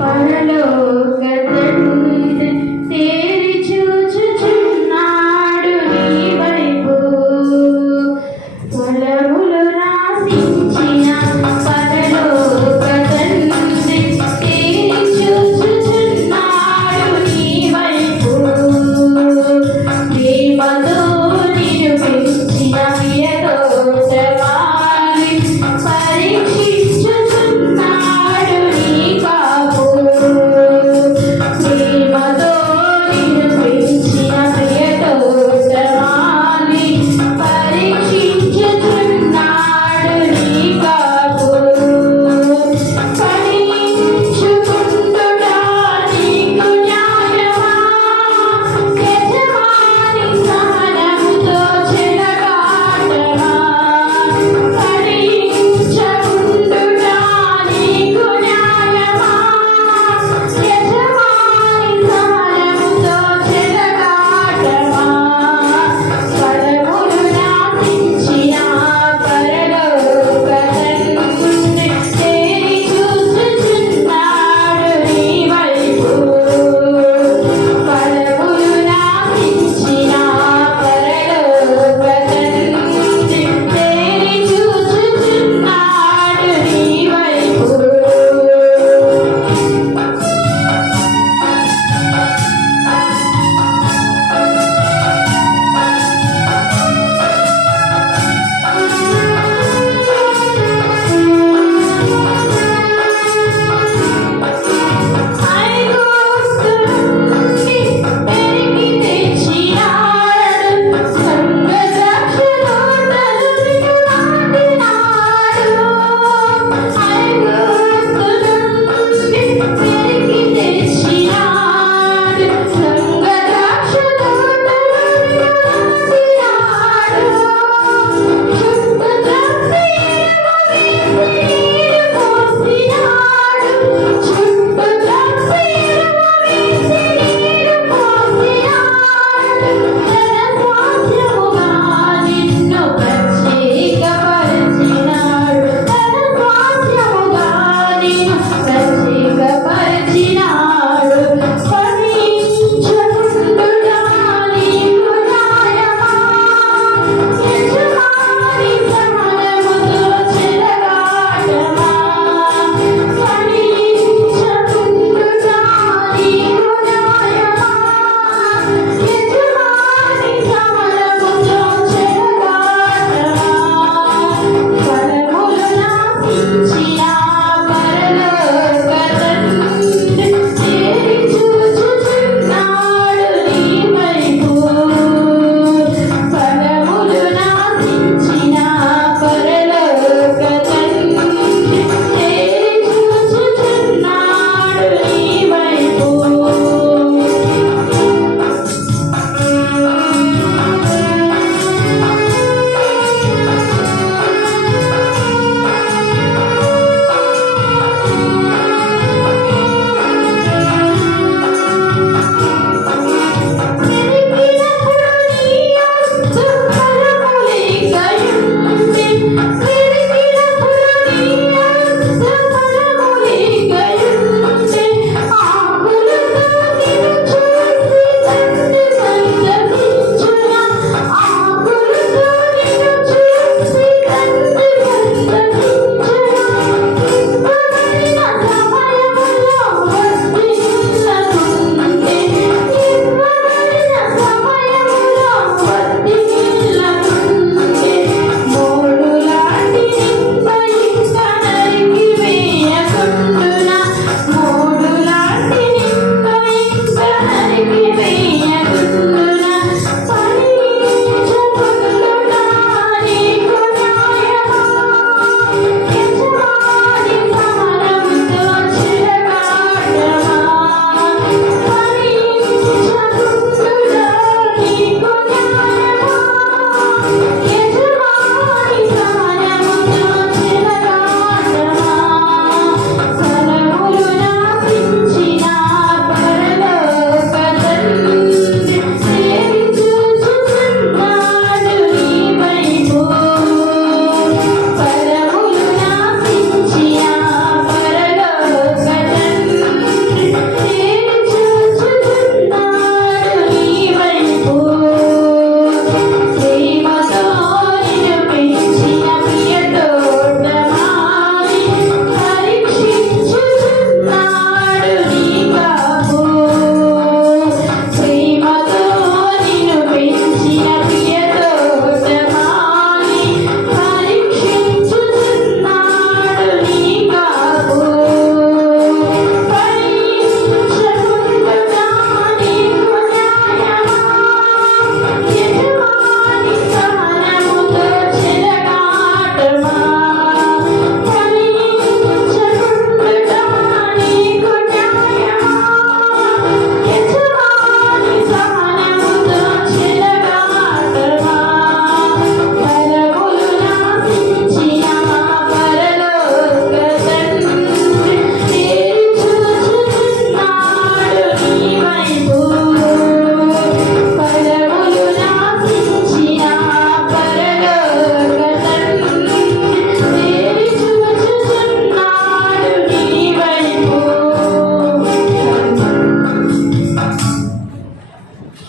పరలోక తండ్రి